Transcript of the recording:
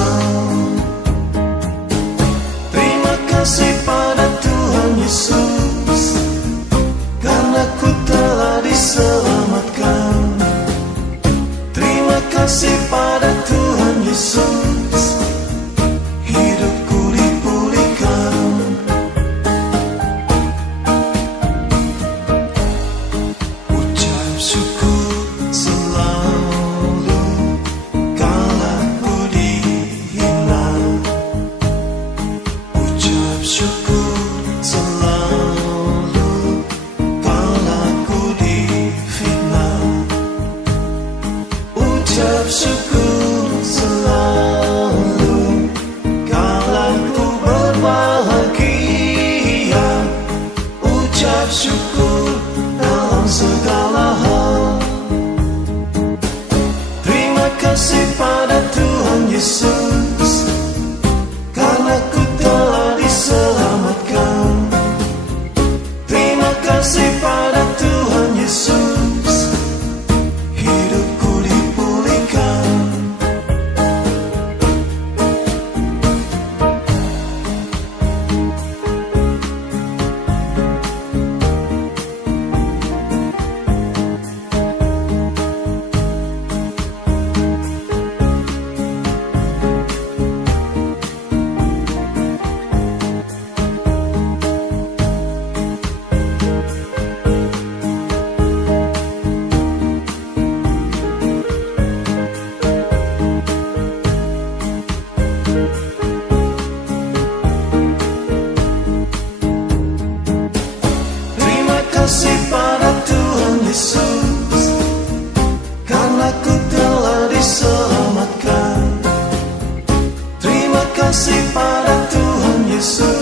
menyesal. Terima kasih pada Tuhan Yesus, karena ku telah diselamatkan. Terima kasih pada Tuhan Yesus, hidupku dipulihkan. Ucap syukur selalu kala ku dihina. Ucap syukur selalu kala ku difitnah. Ucap syukur selalu kala ku berbahagia. Ucap syukur dalam segala hal. Terima kasih pada Tuhan Yesus, karena ku telah diselamatkan. Terima kasih pada Tuhan Yesus, hidupku dipulihkan. Terima kasih pada Tuhan Yesus, karena ku telah diselamatkan. Terima kasih pada Tuhan Yesus,